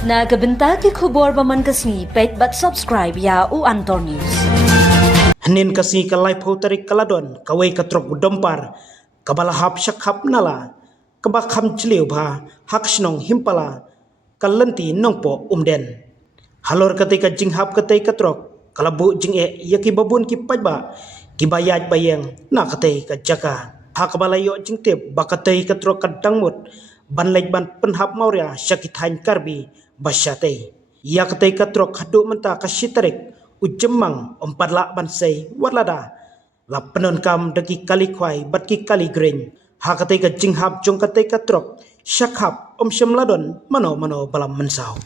Nagabenta ki khubor baman kasni page but subscribe ya u Antor News. Hanin kasi kalay po tarik kaladon kaway katrok udampar kabalahap syakhap nala kabakham chiliw bha haksnong himpala kalanti nongpo umden halor katika jinghap katai katrok kalabu jing yaki babun ki pajba kibayaj bayeng na katai kajaka hakabalayo jing tip bakatai katrok kadangmut banlej ban penhap maurya syakithain karbi basyate ya katai katrok haduk menta kasyitarik ujemang ompadla bansai warlada la penon kam daki kali kwai bat ki kali green ha katai ka jinghap jong katai katrok syakhap syamladon mano balam mensau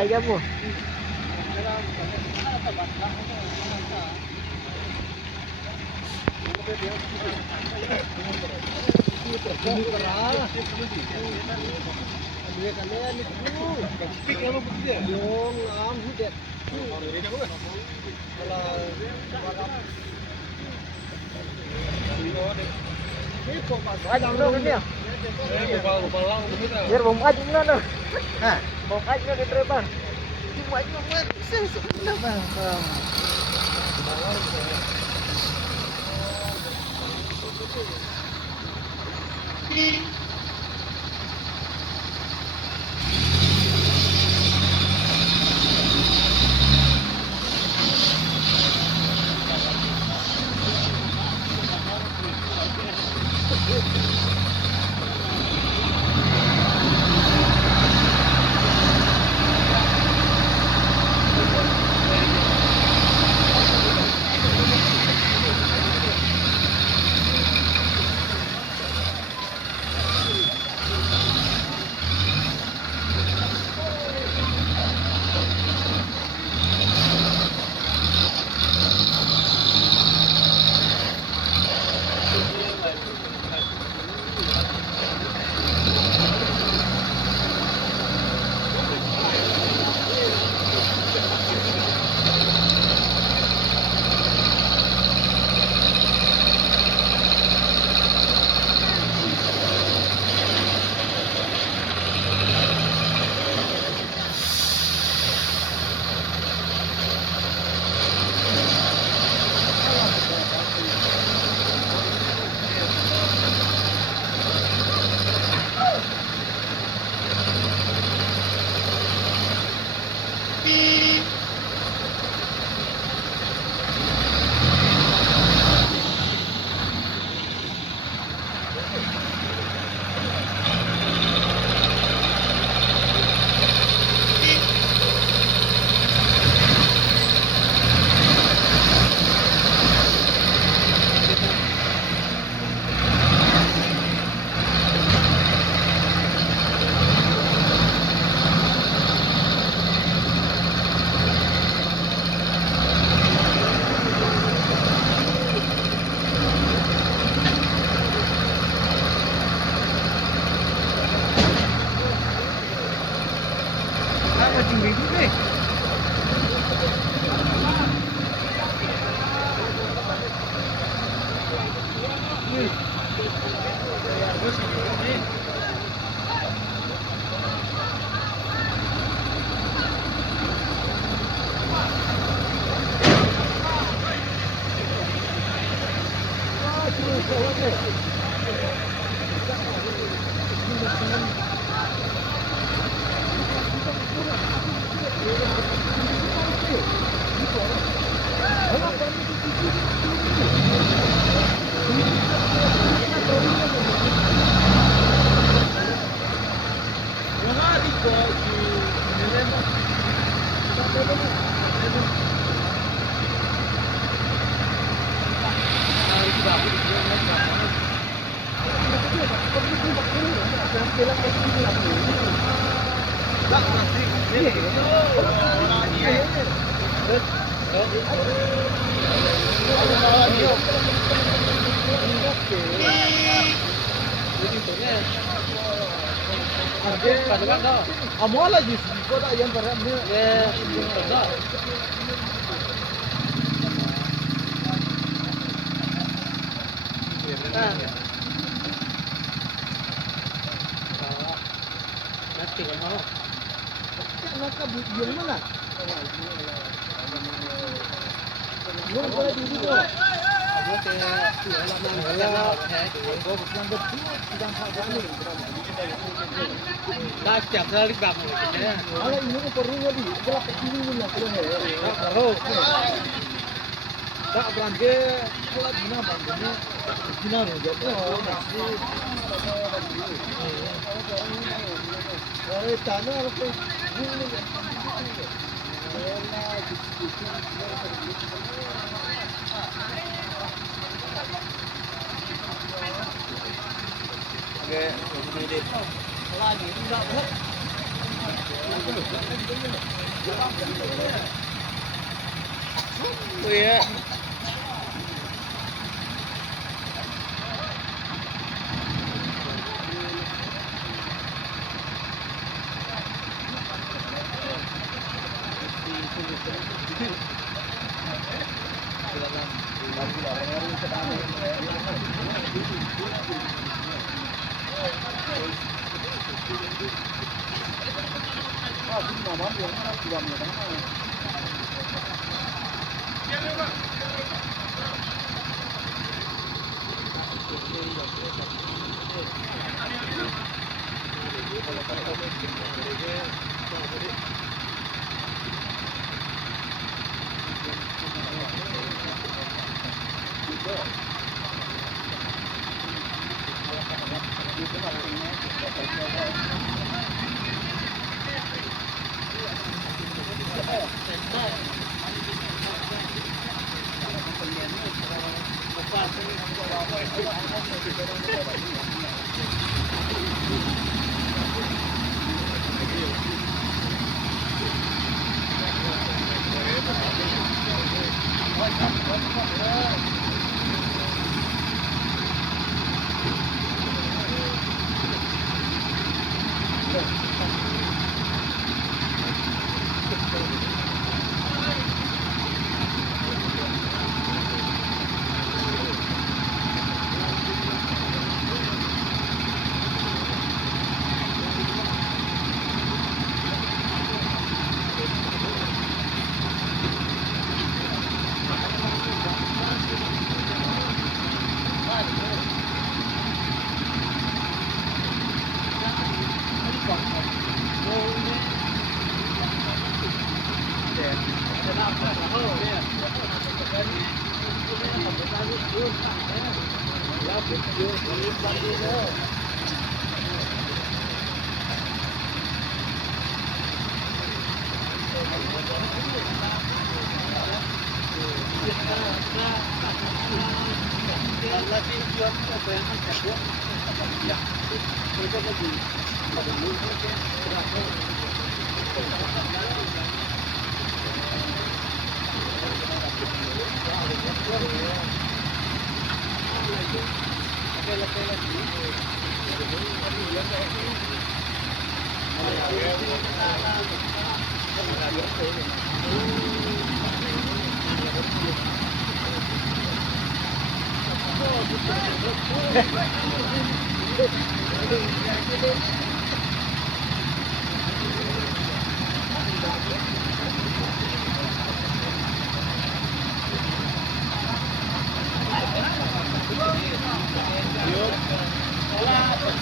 Ya po. Biar bom aja mana? Hah? Bom aja di depan. Cuma sudah bang. Amol lagi sih, kau tak yang pernah ni. Nak buang mana? Buang boleh di dulu. Kalau ini perlu jadi, kalau kecil ni nak perlu. Tak belanja, kalau guna bangunnya, guna ni jadi. Kalau tanah apa?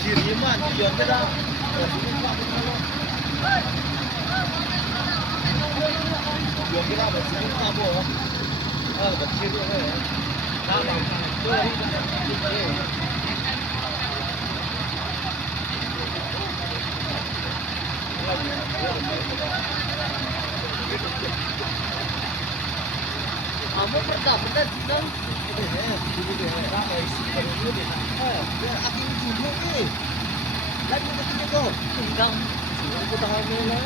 Kiriman tujuan kita. Tujuan kita bersih apa? Bersih tu ya. Nama kamu pertama sedang lagi begini kok tinggal kita hamil lah.